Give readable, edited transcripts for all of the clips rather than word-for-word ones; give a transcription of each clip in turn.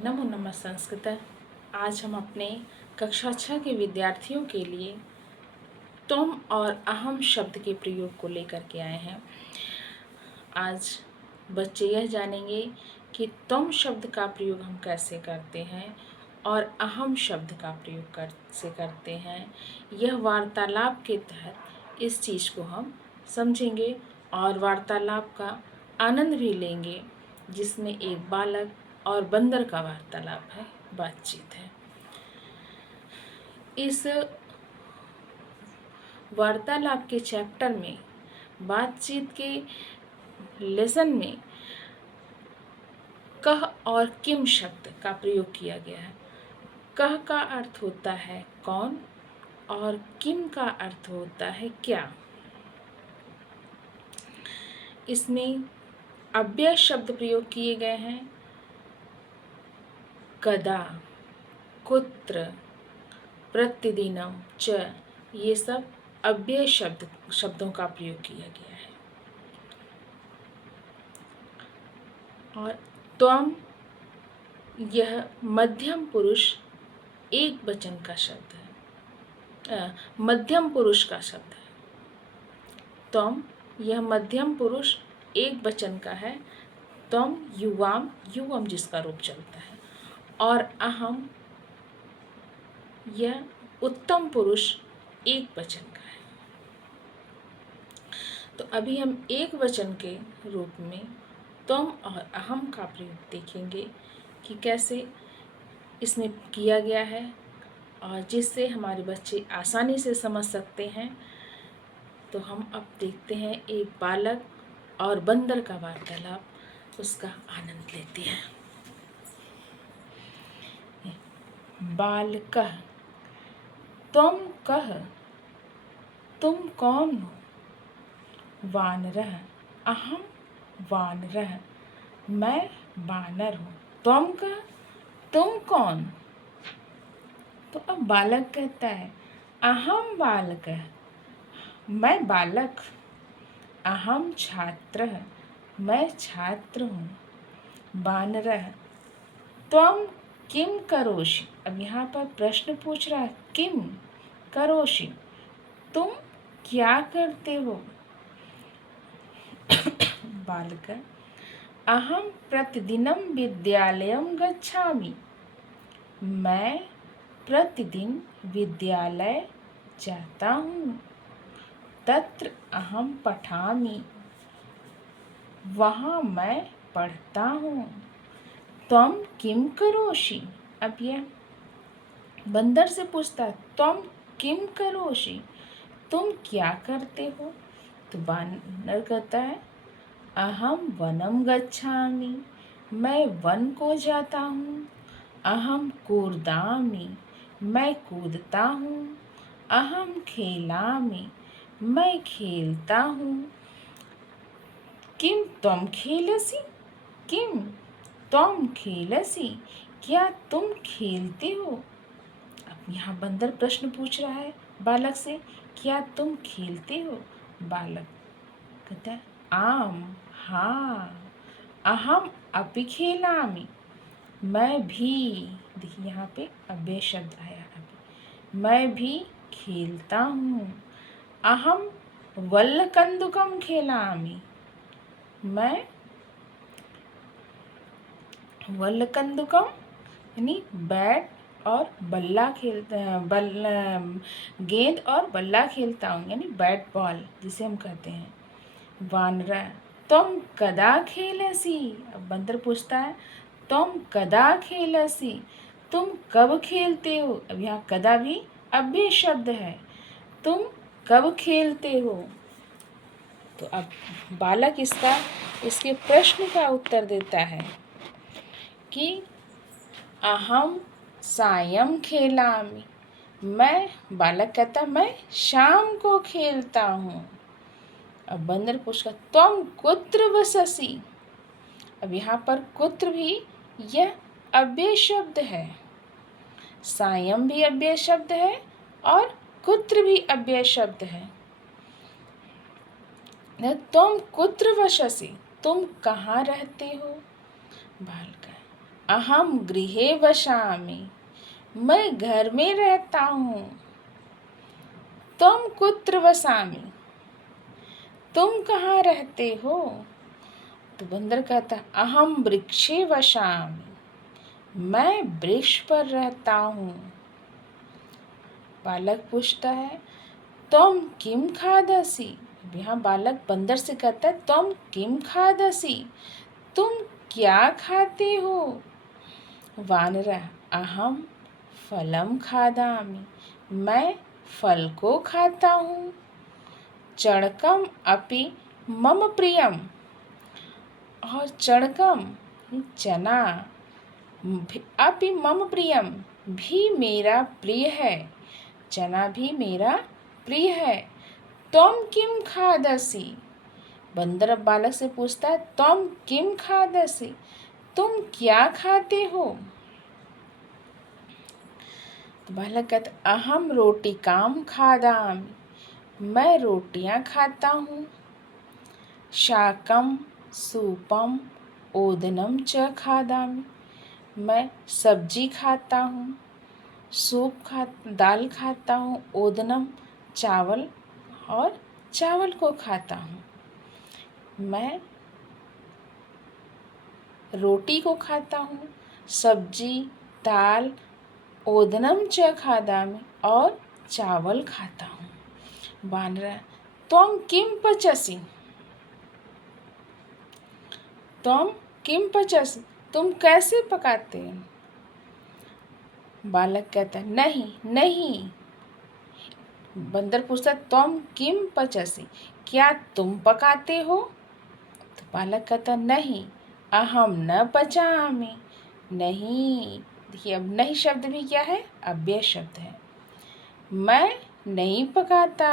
नमो नमः संस्कृत। आज हम अपने कक्षा 6 के विद्यार्थियों के लिए तुम और अहम शब्द के प्रयोग को लेकर के आए हैं। आज बच्चे यह जानेंगे कि तुम शब्द का प्रयोग हम कैसे करते हैं और अहम शब्द का प्रयोग कैसे करते हैं। यह वार्तालाप के तहत इस चीज़ को हम समझेंगे और वार्तालाप का आनंद भी लेंगे, जिसमें एक बालक और बंदर का वार्तालाप है, बातचीत है। इस वार्तालाप के चैप्टर में, बातचीत के लेसन में कह और किम शब्द का प्रयोग किया गया है। कह का अर्थ होता है कौन और किम का अर्थ होता है क्या। इसमें अव्यय शब्द प्रयोग किए गए हैं। कदा, कुत्र, प्रतिदिनम च, ये सब अव्यय शब्दों का प्रयोग किया गया है। और त्वम, यह मध्यम पुरुष एक वचन का शब्द है, मध्यम पुरुष का शब्द है। त्वम, यह मध्यम पुरुष एक वचन का है। त्वम युवाम, युवम जिसका रूप चलता है। और अहम, यह उत्तम पुरुष एक वचन का है। तो अभी हम एक वचन के रूप में तुम और अहम का प्रयोग देखेंगे कि कैसे इसमें किया गया है, और जिससे हमारे बच्चे आसानी से समझ सकते हैं। तो हम अब देखते हैं एक बालक और बंदर का वार्तालाप, उसका आनंद लेते हैं। बालकः, तुम कह, तुम कौन हो। वानरः, अहम वानरः, मैं वानर हूँ। तुम कह, तुम कौन। तो अब बालक कहता है अहम बालकः, मैं बालक। अहम छात्रः, मैं छात्र हूँ। वानरः, त्वं किम करोषि। अब यहाँ पर प्रश्न पूछ रहा है किम करोषि, तुम क्या करते हो। बालक, अहम प्रतिदिनं विद्यालयं गच्छामि, मैं प्रतिदिन विद्यालय जाता हूँ। तत्र अहम पठामि, वहाँ मैं पढ़ता हूँ। त्वं किम करोषि। अब यह बंदर से पूछता है त्वं किम करोषि, तुम क्या करते हो। तो बानर कहता है अहम वनम गच्छामि, मैं वन को जाता हूँ। अहम कूर्दामि, मैं कूदता हूँ। अहम खेलामि, मैं खेलता हूँ। किम त्वं खेलसि, किम त्वं खेलसि, क्या तुम खेलते हो। अब यहाँ बंदर प्रश्न पूछ रहा है बालक से, क्या तुम खेलते हो। बालक कहता है आम, हाँ। अहम अपि खेलामि, मैं भी। देखिए यहाँ पे अव्यय शब्द आया अभी। मैं भी खेलता हूँ। अहम वल्लकंदुकम खेलामि, मैं वल्लकंदुकम यानी बैट और बल्ला खेलता, गेंद और बल्ला खेलता हूँ, यानी बैट बॉल जिसे हम कहते हैं। वानरा, तुम कदा खेलसी। अब बंदर पूछता है तुम कदा खेलसी, तुम कब खेलते हो। अब यहाँ कदा भी अव्यय शब्द है, तुम कब खेलते हो। तो अब बालक इसके प्रश्न का उत्तर देता है कि अहम सायं खेलामि, मैं, बालक कहता मैं शाम को खेलता हूँ। अब बंदर पूछता तुम कुत्र वससि। अब यहाँ पर कुत्र भी यह अव्यय शब्द है, सायं भी अव्यय शब्द है और कुत्र भी अव्यय शब्द है। तुम कुत्र वससि, तुम कहाँ रहते हो। बालक, अहम गृहे वसामि, मैं घर में रहता हूँ। त्वं कुत्र वसामि, तुम कहाँ रहते हो? तो बंदर कहता है अहम वृक्षे वसामि, मैं वृक्ष पर रहता हूँ। बालक पूछता है त्वं किम खादसि, यहाँ बालक बंदर से कहता है त्वं किम खादसि, तुम क्या खाते हो? वानर अहम फलम खादामि, मैं फल को खाता हूँ। चणकम अपि मम प्रियम, और चणकम चना अपि मम प्रियम भी मेरा प्रिय है, चना भी मेरा प्रिय है। त्वं किम खादसि, बंदर अब बालक से पूछता है त्वं किम खादसि, तुम क्या खाते हो? तो बालक कहता अहम रोटिकाम खादामि, मैं रोटियां खाता हूँ। शाकम सूपम ओदनम च खादामि, मैं सब्जी खाता हूँ, दाल खाता हूँ, ओदनम चावल और चावल को खाता हूँ। मैं रोटी को खाता हूँ, सब्जी दाल ओदनम च खादामि और चावल खाता हूँ। वानर त्वं किम पचसि, त्वं किम पचसि, तुम कैसे पकाते हो? बालक कहता है नहीं नहीं। बंदर पूछता त्वं किम पचसि, क्या तुम पकाते हो? तो बालक कहता नहीं अहम न पचामि, नहीं। देखिए अब नहीं शब्द भी क्या है, अव्यय शब्द है। मैं नहीं पकाता।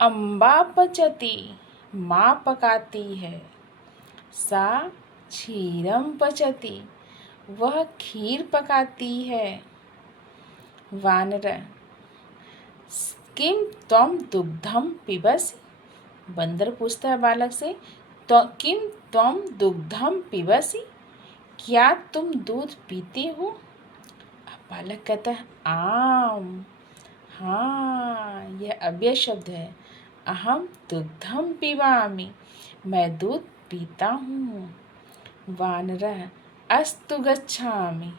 अम्बा पचती, माँ पकाती है। सा क्षीरम पचती, वह खीर पकाती है। वानर किम त्वं दुग्धम पिबसि, बंदर पूछता है बालक से तो किम त्वं दुग्धम पिबसि, क्या तुम दूध पीते हो? बालक कहता है आम, हाँ यह अव्यय शब्द है। अहम दुग्धम पिबामि, मैं दूध पीता हूँ। वानरः अस्तु गच्छामि,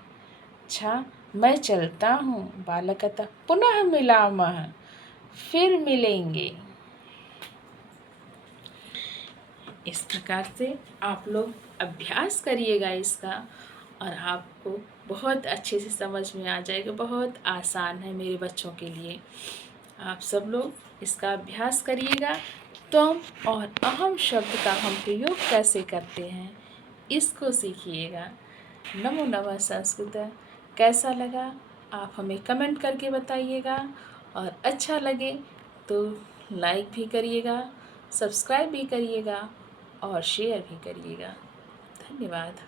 अच्छा मैं चलता हूँ। बालक कहता पुनः मिलामः, फिर मिलेंगे। इस प्रकार से आप लोग अभ्यास करिएगा इसका और आपको बहुत अच्छे से समझ में आ जाएगा। बहुत आसान है मेरे बच्चों के लिए। आप सब लोग इसका अभ्यास करिएगा। त्वं और अहम शब्द का हम प्रयोग कैसे करते हैं इसको सीखिएगा। नमो नमः संस्कृत। कैसा लगा आप हमें कमेंट करके बताइएगा और अच्छा लगे तो लाइक भी करिएगा, सब्सक्राइब भी करिएगा और शेयर भी करिएगा। धन्यवाद।